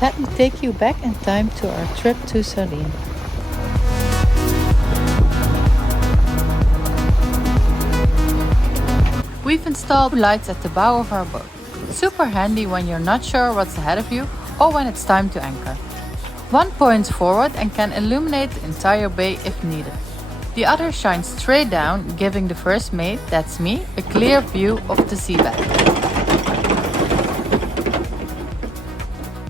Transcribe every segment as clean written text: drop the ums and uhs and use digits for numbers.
Let me take you back in time to our trip to Sardine. We've installed lights at the bow of our boat. Super handy when you're not sure what's ahead of you or when it's time to anchor. One points forward and can illuminate the entire bay if needed. The other shines straight down, giving the first mate, that's me, a clear view of the seabed.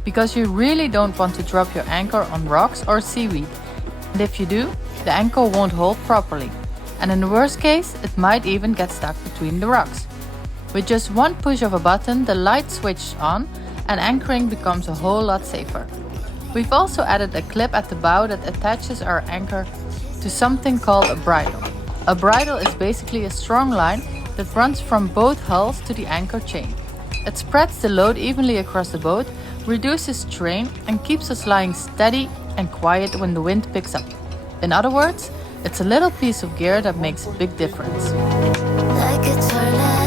Because you really don't want to drop your anchor on rocks or seaweed. And if you do, the anchor won't hold properly. And in the worst case, it might even get stuck between the rocks. With just one push of a button, the light switches on and anchoring becomes a whole lot safer. We've also added a clip at the bow that attaches our anchor to something called a bridle. A bridle is basically a strong line that runs from both hulls to the anchor chain. It spreads the load evenly across the boat, reduces strain, and keeps us lying steady and quiet when the wind picks up. In other words, it's a little piece of gear that makes a big difference. Like a tornado.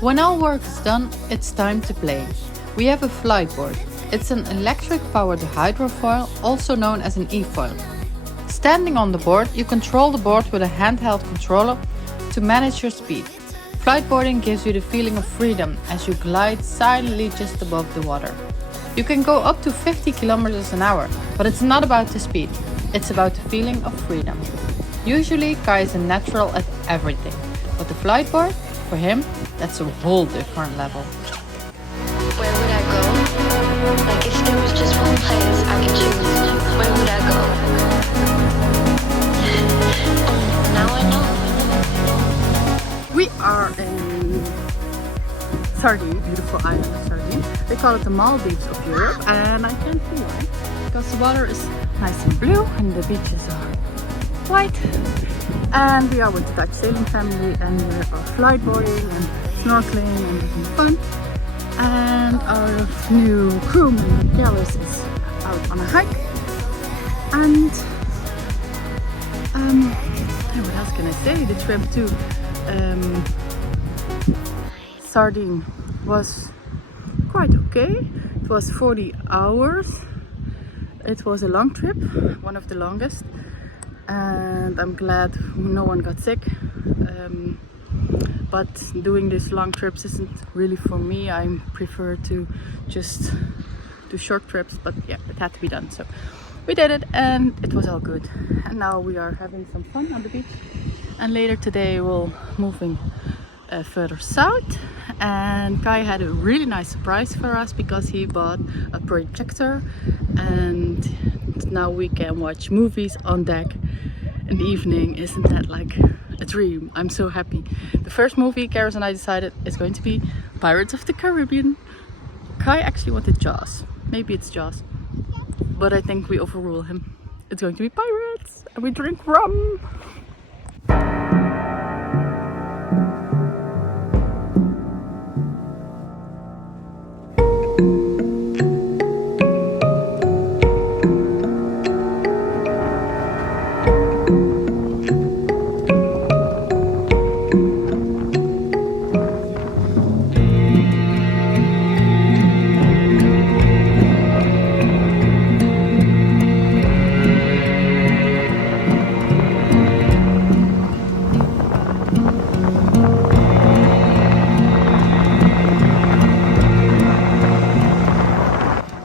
When all work is done, it's time to play. We have a flightboard. It's an electric-powered hydrofoil, also known as an e-foil. Standing on the board, you control the board with a handheld controller to manage your speed. Flightboarding gives you the feeling of freedom as you glide silently just above the water. You can go up to 50 kilometers an hour, but it's not about the speed. It's about the feeling of freedom. Usually, Kai is a natural at everything, but the flightboard, for him, that's a whole different level. Where would I go? Like if there was just one place I could choose, where would I go? Now I know. We are in Sardine, beautiful island of Sardine. They call it the Maldives of Europe, and I can see why. Because the water is nice and blue and the beaches are white. And we are with the Dutch sailing family, and we are flightboarding and snorkeling and having fun. And our new crewman, Gareth, is out on a hike. And what else can I say? The trip to Sardine was quite okay. It was 40 hours. It was a long trip, one of the longest. And I'm glad no one got sick. But doing these long trips isn't really for me. I prefer to just do short trips, but yeah, it had to be done. So we did it and it was all good. And now we are having some fun on the beach. And later today we'll moving further south. And Kai had a really nice surprise for us because he bought a projector. And now we can watch movies on deck in the evening. Isn't that like a dream? I'm so happy. The first movie Gareth and I decided is going to be Pirates of the Caribbean. Kai actually wanted Jaws. Maybe it's Jaws, but I think we overrule him. It's going to be pirates and we drink rum.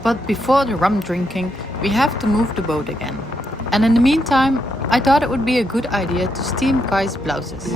But before the rum drinking, we have to move the boat again. And in the meantime, I thought it would be a good idea to steam Kai's blouses.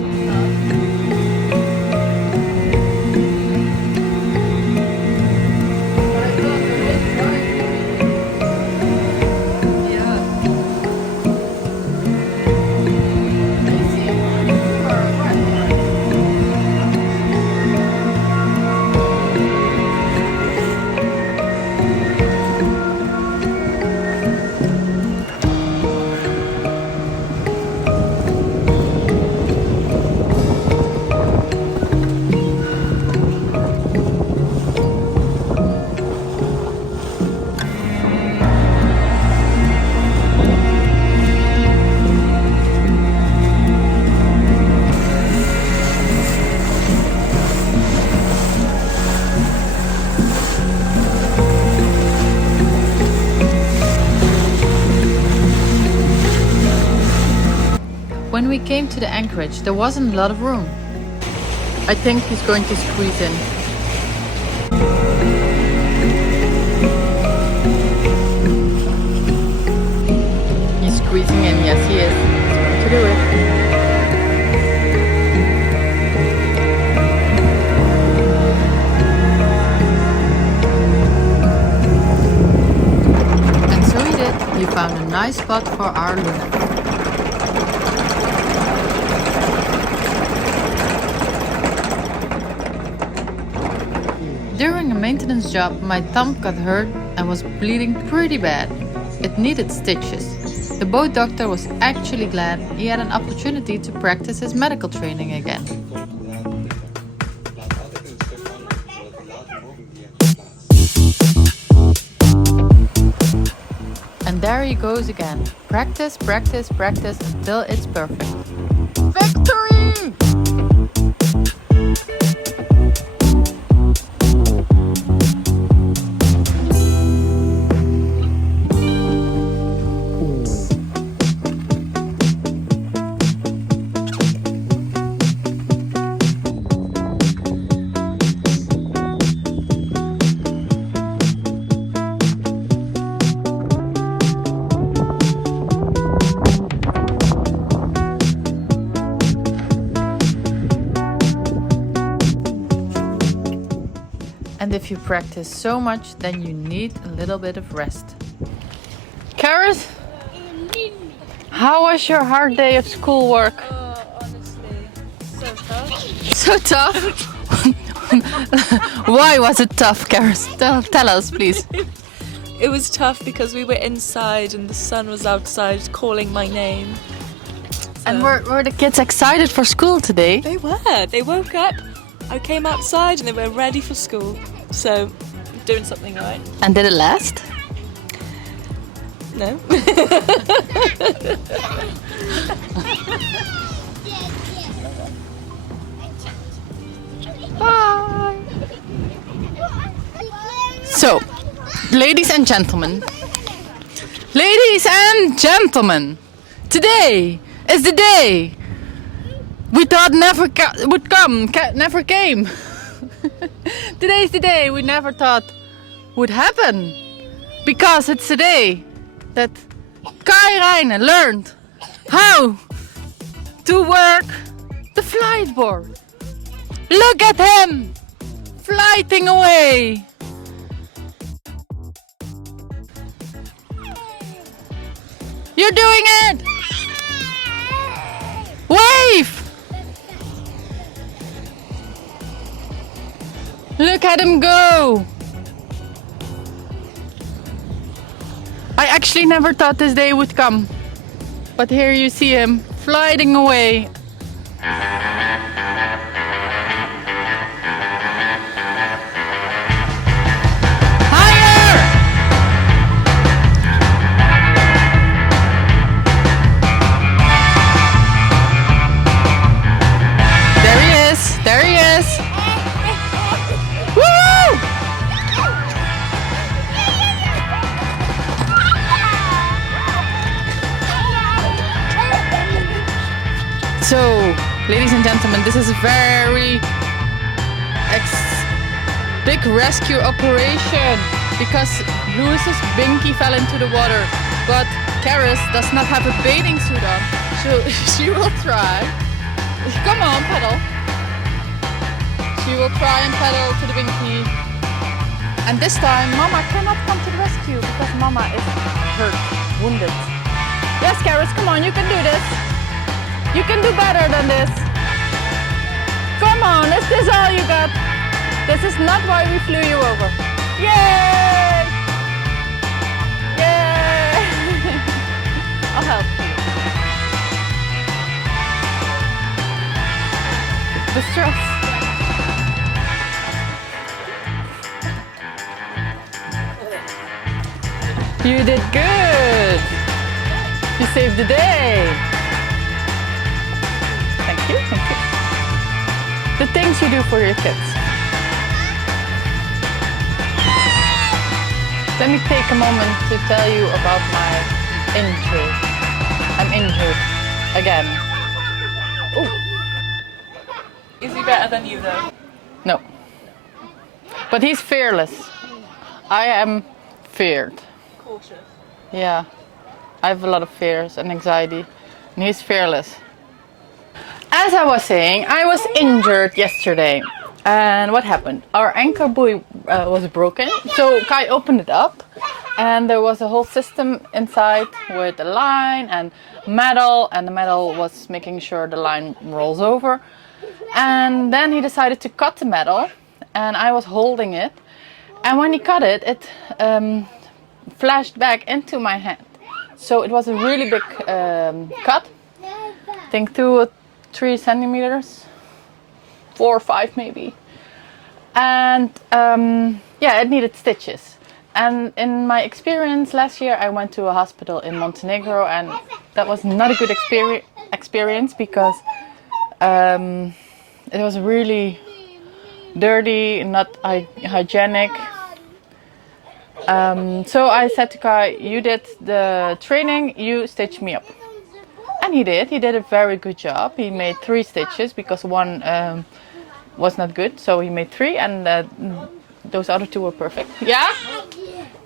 When we came to the anchorage, there wasn't a lot of room. I think he's going to squeeze in. He's squeezing in, yes he is. He's going to do it. And so he did. He found a nice spot for our Luna. During a maintenance job, my thumb got hurt and was bleeding pretty bad. It needed stitches. The boat doctor was actually glad he had an opportunity to practice his medical training again. And there he goes again. Practice, practice, practice until it's perfect. Victory! And if you practice so much, then you need a little bit of rest. Karis, how was your hard day of schoolwork? Honestly, so tough. So tough? Why was it tough, Karis? Tell us, please. It was tough because we were inside and the sun was outside calling my name. And were the kids excited for school today? They were. They woke up. I came outside and they were ready for school. So, doing something right. And did it last? No. Bye. So, ladies and gentlemen, today is the day we thought would come, never came. Today's the day we never thought would happen, because it's the day that Kai Reine learned how to work the flight board. Look at him, flighting away. You're doing it! Wave! Look at him go! I actually never thought this day would come. But here you see him flying away. Higher! There he is! There he is! Woo! So, ladies and gentlemen, this is a very big rescue operation because Lewis's binky fell into the water, but Karis does not have a bathing suit on, so she will try. Come on, pedal. She will try and pedal to the binky. And this time, Mama cannot come to the rescue because Mama is hurt, wounded. Yes, Karis, come on, you can do this. You can do better than this. Come on, is this all you got? This is not why we flew you over. Yay! Yay! I'll help you. The stress. You did good. You saved the day. Thank you. The things you do for your kids. Let me take a moment to tell you about my injury. I'm injured again. Is he better than you though? No. But he's fearless. I am feared. Cautious. Yeah. I have a lot of fears and anxiety. And he's fearless. As I was saying, I was injured yesterday. And what happened? Our anchor buoy was broken. So Kai opened it up. And there was a whole system inside with a line and metal. And the metal was making sure the line rolls over. And then he decided to cut the metal. And I was holding it. And when he cut it, it flashed back into my hand. So it was a really big cut. I think 2 or 3 centimeters. 4 or 5 maybe. And yeah, it needed stitches. And in my experience last year, I went to a hospital in Montenegro, and that was not a good experience because it was really dirty, not hygienic. So I said to Kai, you did the training, you stitch me up. And he did. He did a very good job. He made 3 stitches because one was not good. So he made 3 and those other 2 were perfect. Ja?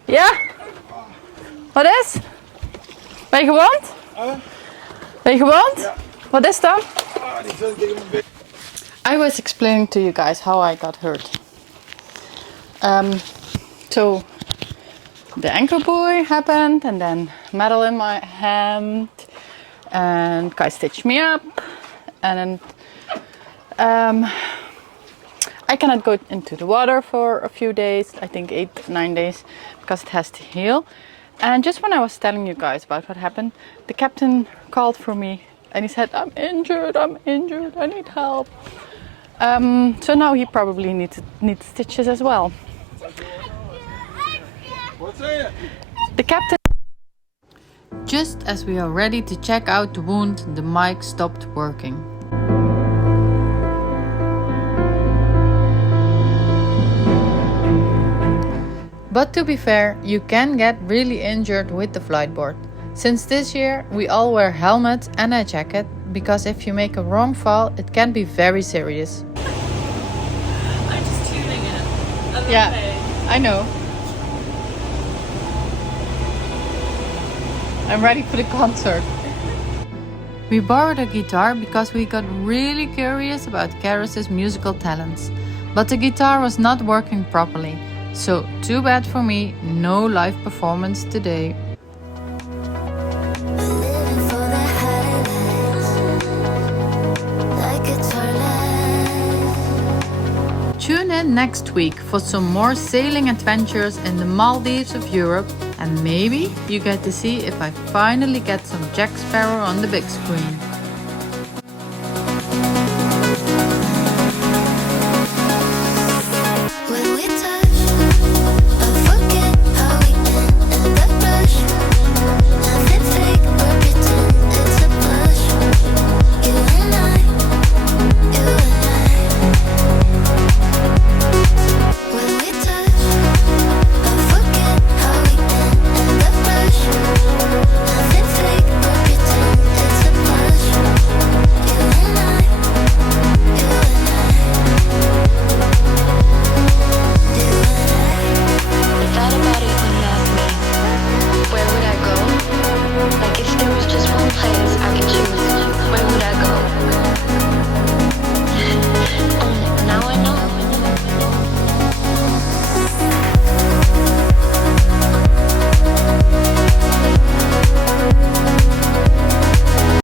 Ja? Wat is? Ben je gewond? Ben je gewond? Wat is dan? I was explaining to you guys how I got hurt. So the ankle buoy happened and then metal in my hand and Kai stitched me up and I cannot go into the water for a few days, I think 8-9 days, because it has to heal. And just when I was telling you guys about what happened, the captain called for me and he said, I'm injured, I need help. So now he probably needs stitches as well. The captain. Just as we are ready to check out the wound, the mic stopped working. But to be fair, you can get really injured with the flightboard. Since this year, we all wear helmets and a jacket, because if you make a wrong fall, it can be very serious. I'm just tuning in. Yeah, I know. I'm ready for the concert. We borrowed a guitar because we got really curious about Karis's musical talents. But the guitar was not working properly. So, too bad for me, no live performance today. Tune in next week for some more sailing adventures in the Maldives of Europe, and maybe you get to see if I finally get some Jack Sparrow on the big screen.